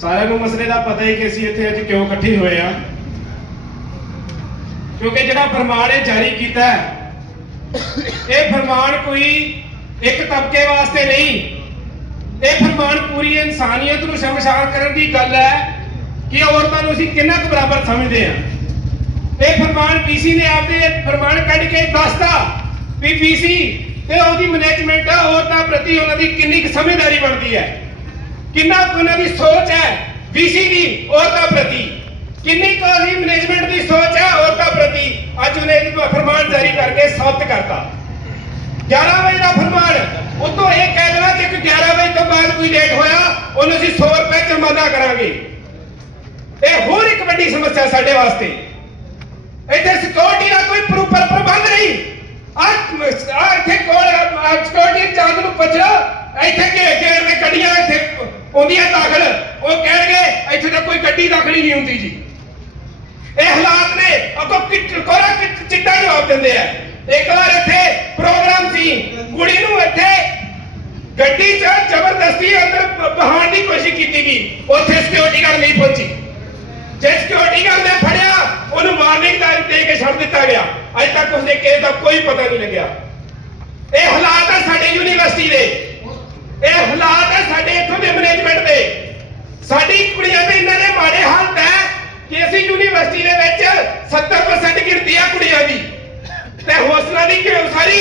ਸਾਰਿਆਂ ਨੂੰ ਮਸਲੇ ਦਾ ਪਤਾ ਹੀ ਕਿ ਅਸੀਂ ਇੱਥੇ ਅੱਜ ਕਿਉਂ ਇਕੱਠੇ ਹੋਏ ਆ। ਕਿਉਂਕਿ ਜਿਹੜਾ ਫਰਮਾਨ ਇਹ ਜਾਰੀ ਕੀਤਾ ਹੈ, ਇਹ ਫਰਮਾਨ ਕੋਈ ਇੱਕ ਤਬਕੇ ਵਾਸਤੇ ਨਹੀਂ, ਇਹ ਫਰਮਾਨ ਪੂਰੀ ਇਨਸਾਨੀਅਤ ਨੂੰ ਸ਼ਮਸ਼ਾਨ ਕਰਨ ਦੀ ਗੱਲ ਹੈ ਕਿ ਔਰਤਾਂ ਨੂੰ ਅਸੀਂ ਕਿੰਨਾ ਕੁ ਬਰਾਬਰ ਸਮਝਦੇ ਆ ਇਹ ਫਰਮਾਨ ਪੀਸੀ ਨੇ ਆਪਦੇ ਫਰਮਾਨ ਕੱਢ ਕੇ ਦੱਸਤਾ ਵੀ ਪੀਸੀ ਤੇ ਉਹਦੀ ਮੈਨੇਜਮੈਂਟ ਆ ਔਰਤਾਂ ਪ੍ਰਤੀ ਉਹਨਾਂ ਦੀ ਕਿੰਨੀ ਕੁ ਸਮਝਦਾਰੀ ਬਣਦੀ ਹੈ। ਕਿੰਨਾ ਕੁ ਉਹਨਾਂ ਦੀ ਸੋਚ ਹੈ ਵੀਸੀ ਦੀ, ਔਰਤਾਂ ਪ੍ਰਤੀ। ਕਿੰਨੀ ਕੁ ਉਹਦੀ ਮੈਨੇਜਮੈਂਟ ਦੀ ਸੋਚ ਹੈ, ਔਰਤਾਂ ਪ੍ਰਤੀ, ਅੱਜ ਉਹਨੇ ਇਹ ਫਰਮਾਨ ਜਾਰੀ ਕਰਕੇ ਸਾਬਤ ਕਰਤਾ। 11 ਵਜੇ ਦਾ ਫਰਮਾਨ, ਉਤੋਂ ਇਹ ਕਹਿ ਦੇਣਾ ਕਿ 11 ਵਜੇ ਤੋਂ ਬਾਅਦ ਕੋਈ ਲੇਟ ਹੋਇਆ, ਉਹਨੂੰ ਅਸੀਂ 100 ਰੁਪਏ ਜੁਰਮਾਨਾ ਕਰਾਂਗੇ। ਇਹ ਹੋਰ ਇੱਕ ਵੱਡੀ ਸਮੱਸਿਆ ਸਾਡੇ ਵਾਸਤੇ। ਇੱਥੇ ਸਿਕਿਉਰਿਟੀ ਦਾ ਕੋਈ ਪ੍ਰੋਪਰ ਪ੍ਰਬੰਧ ਨਹੀਂ। ਆ ਇੱਥੇ ਕੋਲ ਸਿਕਿਉਰਿਟੀ ਚਾਂਦ ਨੂੰ ਪੁੱਛੋ ਇੱਥੇ ਘੇਰ ਘੇਰ ਦੇ ਗੱਡੀਆਂ ਇੱਥੇ ਆਉਂਦੀਆਂ ਦਾਖਲ। ਉਹ ਕਹਿਣਗੇ, ਇੱਥੇ ਤਾਂ ਕੋਈ ਗੱਡੀ ਦਾਖਲ ਹੀ ਨਹੀਂ ਹੁੰਦੀ ਜੀ। ਇਹ ਹਾਲਾਤ ਨੇ, ਅੱਗੋਂ ਕੋਰਾ ਚਿੱਟਾ ਜਵਾਬ ਦਿੰਦੇ ਆ। ਇੱਕ ਵਾਰ ਇੱਥੇ ਪ੍ਰੋਗਰਾਮ ਸੀ, ਕੁੜੀ ਨੂੰ ਇੱਥੇ ਗੱਡੀ 'ਚ ਜ਼ਬਰਦਸਤੀ ਅੰਦਰ ਬਹਾਉਣ ਦੀ ਕੋਸ਼ਿਸ਼ ਕੀਤੀ ਗਈ। ਉੱਥੇ ਸਿਕਿਉਰਿਟੀ ਗਾਰਡ ਨਹੀਂ ਪਹੁੰਚੀ। ਜੇ ਸਿਕਿਉਰਿਟੀ ਗਾਰਡ ਨੇ ਫੜਿਆ, ਉਹਨੂੰ ਵਾਰਨਿੰਗ ਦਾ ਦੇ ਕੇ ਛੱਡ ਦਿੱਤਾ ਗਿਆ। ਅਜੇ ਤੱਕ ਉਸਦੇ ਕੇਸ ਦਾ ਕੋਈ ਪਤਾ ਨਹੀਂ ਲੱਗਿਆ। ਇਹ ਹਾਲਾਤ ਹੈ ਸਾਡੇ ਯੂਨੀਵਰਸਿਟੀ ਦੇ ਇਹ ਹਾਲਾਤ ਹੈ ਸਾਡੇ ਇੱਥੋਂ ਦੇ ਮੈਨੇਜਮੈਂਟ ਦੇ ਸਾਡੀ ਕੁੜੀਆਂ ਦੇ ਇਹਨਾਂ ਦੇ ਮਾੜੇ ਹਾਲਤ ਹੈ ਕਿ ਅਸੀਂ ਯੂਨੀਵਰਸਿਟੀ ਦੇ ਵਿੱਚ 70% ਗਿਣਤੀ ਆ ਕੁੜੀਆਂ ਦੀ ਤੇ ਹੌਸਲਾ ਦੀ ਕਿ ਸਾਰੀ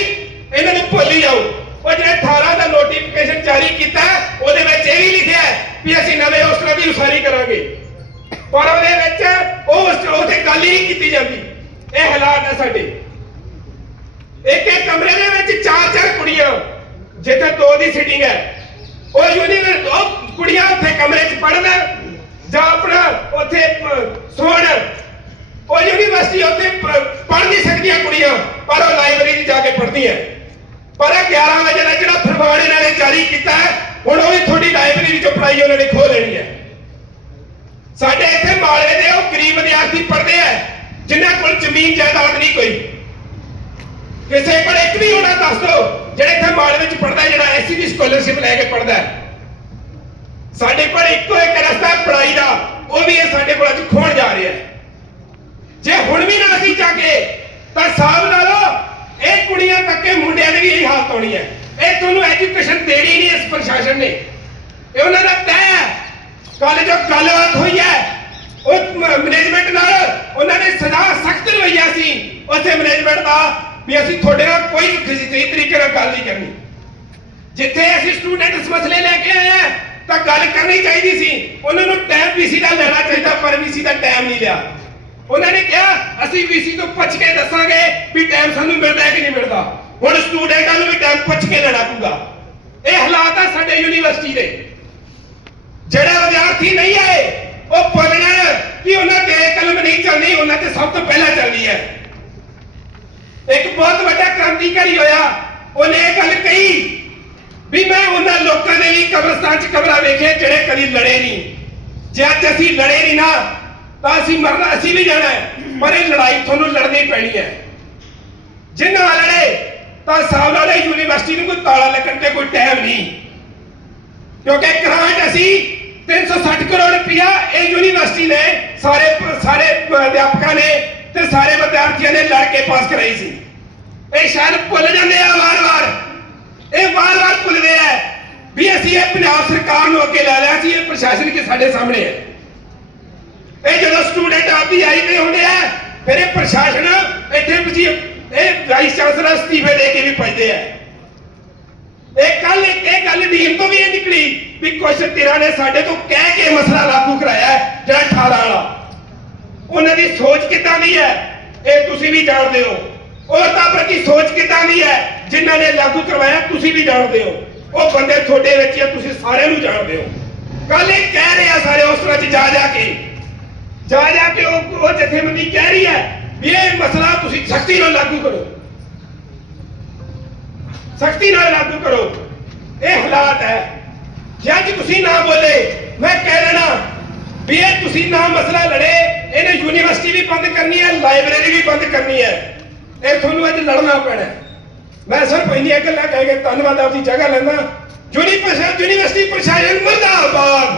ਇਹਨਾਂ ਨੂੰ ਭੁੱਲ ਜਾਓ। ਉਹ ਜਿਹੜੇ 18 ਦਾ ਨੋਟੀਫਿਕੇਸ਼ਨ ਜਾਰੀ ਕੀਤਾ, ਉਹਦੇ ਵਿੱਚ ਇਹ ਵੀ ਲਿਖਿਆ ਵੀ ਅਸੀਂ ਨਵੇਂ ਹੌਸਲਾ ਦੀ ਉਸਾਰੀ ਕਰਾਂਗੇ। ਪਰ ਉਹਦੇ ਵਿੱਚ ਉਹ ਉਹ ਤੇ ਗੱਲ ਹੀ ਨਹੀਂ ਕੀਤੀ ਜਾਂਦੀ। ਇਹ ਹਾਲਾਤ ਹੈ ਸਾਡੇ। ਇੱਕ ਇੱਕ ਕਮਰੇ ਦੇ ਵਿੱਚ ਚਾਰ ਚਾਰ ਕੁੜੀਆਂ, ਜਿੱਥੇ ਦੋ ਦੀ ਸਿਟਿੰਗ ਹੈ। ਉਹ ਯੂਨੀਵਰਸਿਟੀ ਉਹ ਕੁੜੀਆਂ ਉੱਥੇ ਕਮਰੇ 'ਚ ਪੜਨ ਜਾਂ ਆਪਣਾ ਉੱਥੇ ਸੌਣ। ਉਹ ਯੂਨੀਵਰਸਿਟੀ ਉੱਥੇ ਪੜ੍ਹ ਨਹੀਂ ਸਕਦੀਆਂ ਕੁੜੀਆਂ। 'ਚ ਜਾ ਪਰ 11 ਵਜੇ ਦਾ ਜਿਹੜਾ ਫਰਮਾਨ ਇਹਨਾਂ ਨੇ ਜਾਰੀ ਕੀਤਾ ਹੁਣ ਉਹ ਵੀ ਤੁਹਾਡੀ ਲਾਇਬ੍ਰੇਰੀ 'ਚੋਂ ਪੜ੍ਹਾਈ ਉਹਨਾਂ ਨੇ, ਖੋਹ ਲੈਣੀ ਹੈ। ਸਾਡੇ ਇੱਥੇ ਮਾਲਵੇ ਦੇ ਉਹ ਗਰੀਬ ਵਿਦਿਆਰਥੀ ਪੜ੍ਹਦੇ ਆ, ਜਿਨ੍ਹਾਂ ਕੋਲ ਜ਼ਮੀਨ ਜਾਇਦਾਦ ਨਹੀਂ ਕੋਈ। ਕਿਸੇ ਕੋਲ ਇੱਕ ਵੀ ਹੋਣਾ ਦੱਸ ਦਿਓ ਜਿਹੜਾ ਇੱਥੇ ਮਾਲਵੇ ਵਿੱਚ ਪੜਦਾ ਜਿਹੜਾ ਐਸਸੀ ਦੀ ਸਕਾਲਰਸ਼ਿਪ ਲੈ ਕੇ ਪੜਦਾ ਸਾਡੇ ਕੋਲ ਇੱਕੋ ਇੱਕ ਰਸਤਾ ਹੈ ਪੜਾਈ ਦਾ, ਉਹ ਵੀ ਇਹ ਸਾਡੇ ਕੋਲ ਅੱਜ ਖੋਣ ਜਾ ਰਿਹਾ ਜੇ ਹੁਣ ਵੀ ਨਾ ਅਸੀਂ ਜਾਗੇ, ਤਾਂ ਹਿਸਾਬ ਲਾ ਇਹ ਕੁੜੀਆਂ ਤੱਕੇ ਮੁੰਡਿਆਂ ਦੀ ਵੀ ਇਹੀ ਹਾਲਤ ਹੋਣੀ ਹੈ। ਇਹ ਤੁਹਾਨੂੰ ਐਜੂਕੇਸ਼ਨ ਦੇਣੀ ਨਹੀਂ ਇਸ ਪ੍ਰਸ਼ਾਸਨ ਨੇ। ਇਹ ਉਹਨਾਂ ਦਾ ਤੈਅ ਹੈ। ਕੱਲ ਗੱਲਬਾਤ ਹੋਈ ਹੈ। ਉਹ ਮੈਨੇਜਮੈਂਟ ਨਾਲ ਉਹਨਾਂ ਨੇ ਸਦਾ ਸਖਤ ਰਵਈਆ ਸੀ। ਉੱਥੇ ਮੈਨੇਜਮੈਂਟ ਦਾ ਵੀ ਅਸੀਂ ਤੁਹਾਡੇ ਨਾਲ ਕੋਈ ਕਿਸੇ ਤਰੀਕੇ ਨਾਲ ਗੱਲ ਨਹੀਂ ਕਰਨੀ। ਜਿੱਥੇ ਅਸੀਂ ਸਟੂਡੈਂਟ ਮਸਲੇ ਲੈ ਕੇ ਆਏ ਆ ਤਾਂ ਗੱਲ ਕਰਨੀ ਚਾਹੀਦੀ ਸੀ। ਉਹਨਾਂ ਨੂੰ ਟਾਈਮ ਵੀਸੀ ਦਾ ਲੈਣਾ ਚਾਹੀਦਾ, ਪਰ ਵੀਸੀ ਦਾ ਟਾਈਮ ਨਹੀਂ ਲਿਆ। ਉਹਨਾਂ ਨੇ ਕਿਹਾ, ਅਸੀਂ ਵੀਸੀ ਤੋਂ ਪੁੱਛ ਕੇ ਦੱਸਾਂਗੇ ਵੀ ਟਾਈਮ ਸਾਨੂੰ ਮਿਲਦਾ ਹੈ ਕਿ ਨਹੀਂ ਮਿਲਦਾ। ਹੁਣ ਸਟੂਡੈਂਟਾਂ ਨੂੰ ਵੀ ਟਾਈਮ ਪੁੱਛ ਕੇ ਲੈਣਾ ਪਊਗਾ। ਇਹ ਹਾਲਾਤ ਆ ਸਾਡੇ ਯੂਨੀਵਰਸਿਟੀ ਦੇ। ਜਿਹੜੇ ਵਿਦਿਆਰਥੀ ਨਹੀਂ ਆਏ, ਉਹ ਬੋਲਣਾ ਕਿ ਉਹਨਾਂ ਤੇ ਕਲਮ ਨਹੀਂ ਚੱਲਣੀ, ਉਹਨਾਂ ਤੇ ਸਭ ਤੋਂ ਪਹਿਲਾਂ ਚੱਲਣੀ ਹੈ। ਇੱਕ ਬਹੁਤ ਵੱਡਾ ਕ੍ਰਾਂਤੀਕਾਰੀ ਹੋਇਆ। ਉਹਨੇ ਇਹ ਗੱਲ ਕਹੀ ਵੀ ਮੈਂ ਉਹਨਾਂ ਲੋਕਾਂ ਦੇ ਲਈ ਕਬਰਸਤਾਨ 'ਚ ਕਬਰਾਂ ਵੇਖੇ ਜਿਹੜੇ ਕਦੀ ਲੜੇ ਨਹੀਂ। ਜੇ ਅੱਜ ਅਸੀਂ ਲੜੇ ਨਹੀਂ ਨਾ ਤਾਂ ਅਸੀਂ ਮਰਨਾ, ਅਸੀਂ ਵੀ ਜਾਣਾ ਹੈ। ਪਰ ਇਹ ਲੜਾਈ ਤੁਹਾਨੂੰ ਲੜਨੀ ਪੈਣੀ ਹੈ। ਜਿੰਨਾ ਲੜੇ, ਤਾਂ ਸਾਹਬ ਯੂਨੀਵਰਸਿਟੀ ਨੂੰ ਕੋਈ ਤਾਲਾ ਲੱਗਣ ਤੇ ਕੋਈ ਟਾਈਮ ਨਹੀਂ। ਕਿਉਂਕਿ ਗ੍ਰਾਂਟ ਅਸੀਂ 360 ਕਰੋੜ ਰੁਪਇਆ ਇਹ ਯੂਨੀਵਰਸਿਟੀ ਨੇ ਸਾਰੇ ਸਾਰੇ ਅਧਿਆਪਕਾਂ ਨੇ ਤੇ ਸਾਰੇ ਵਿਦਿਆਰਥੀਆਂ ਨੇ ਲੜ ਕੇ ਪਾਸ ਕਰਾਈ ਸੀ। ਇਹ ਸ਼ਾਇਦ ਭੁੱਲ ਜਾਂਦੇ ਆ ਵਾਰ-ਵਾਰ। ਇਹ ਵਾਰ-ਵਾਰ ਭੁੱਲਦੇ ਆ ਵੀ ਅਸੀਂ ਇਹ ਪੰਜਾਬ ਸਰਕਾਰ ਨੂੰ ਅੱਗੇ ਲੈ ਲਿਆ ਸੀ, ਇਹ ਪ੍ਰਸ਼ਾਸਨ ਕੇ ਸਾਡੇ ਸਾਹਮਣੇ ਹੈ। ਇਹ ਜਦੋਂ ਸਟੂਡੈਂਟ ਆਪਦੀ ਆਈ ਤੇ ਹੁੰਦੇ ਆ, ਫਿਰ ਇਹ ਪ੍ਰਸ਼ਾਸਨ ਇੱਥੇ ਵੀ ਇਹ ਵਾਈਸ ਚਾਂਸਲਰ ਅਸਤੀਫੇ ਦੇ ਕੇ ਵੀ ਭਜਦੇ ਆ। ਇਹ ਕੱਲ ਇਹ ਗੱਲ ਡੀਨ ਤੋਂ ਵੀ ਇਹ ਨਿਕਲੀ ਵੀ ਕੁਛ ਤੇਰਾ ਨੇ ਸਾਡੇ ਤੋਂ ਕਹਿ ਕੇ ਮਸਲਾ ਲਾਗੂ ਕਰਾਇਆ ਜਿਹੜਾ 18 ਵਾਲਾ। ਉਹਨਾਂ ਦੀ ਸੋਚ ਕਿੱਦਾਂ ਦੀ ਹੈ, ਇਹ ਤੁਸੀਂ ਵੀ ਜਾਣਦੇ ਹੋ। ਔਰਤਾਂ ਪ੍ਰਤੀ ਸੋਚ ਕਿੱਦਾਂ ਦੀ ਹੈ, ਜਿਨ੍ਹਾਂ ਨੇ ਲਾਗੂ ਕਰਵਾਇਆ, ਤੁਸੀਂ ਵੀ ਜਾਣਦੇ ਹੋ। ਉਹ ਬੰਦੇ ਤੁਹਾਡੇ ਵਿੱਚ ਹੀ ਤੁਸੀਂ ਸਾਰਿਆਂ ਨੂੰ ਜਾਣਦੇ ਹੋ। ਕੱਲ ਇਹ ਕਹਿ ਰਹੇ ਆ ਸਾਰੇ ਉਸ ਤਰ੍ਹਾਂ ਚ ਜਾ ਜਾ ਕੇ। ਜਾ ਜਾ ਕੇ ਉਹ ਉਹ ਜਥੇਬੰਦੀ ਕਹਿ ਰਹੀ ਹੈ ਵੀ ਇਹ ਮਸਲਾ ਤੁਸੀਂ ਸਖਤੀ ਨਾਲ ਲਾਗੂ ਕਰੋ। ਸਖਤੀ ਨਾਲ ਲਾਗੂ ਕਰੋ। ਇਹ ਹਾਲਾਤ ਹੈ। ਜੇ ਅੱਜ ਤੁਸੀਂ ਨਾ ਬੋਲੇ, ਮੈਂ ਕਹਿ ਦੇਣਾ ਵੀ ਇਹ ਤੁਸੀਂ ਨਾ ਮਸਲਾ ਲੜੇ, ਇਹਨੇ ਯੂਨੀਵਰਸਿਟੀ ਵੀ ਬੰਦ ਕਰਨੀ ਹੈ, ਲਾਇਬ੍ਰੇਰੀ ਵੀ ਬੰਦ ਕਰਨੀ ਹੈ। ਇਹ ਤੁਹਾਨੂੰ ਅੱਜ ਲੜਨਾ ਪੈਣਾ ਮੈਂ ਸਿਰਫ ਇੰਨੀਆਂ ਗੱਲਾਂ ਕਹਿ ਕੇ ਧੰਨਵਾਦ ਆਪਦੀ ਜਗ੍ਹਾ ਲੈਂਦਾ। ਯੂਨੀਵਰਸਿਟੀ ਯੂਨੀਵਰਸਿਟੀ ਪ੍ਰਸ਼ਾਸਨ ਮੁਰਦਾਬਾਦ।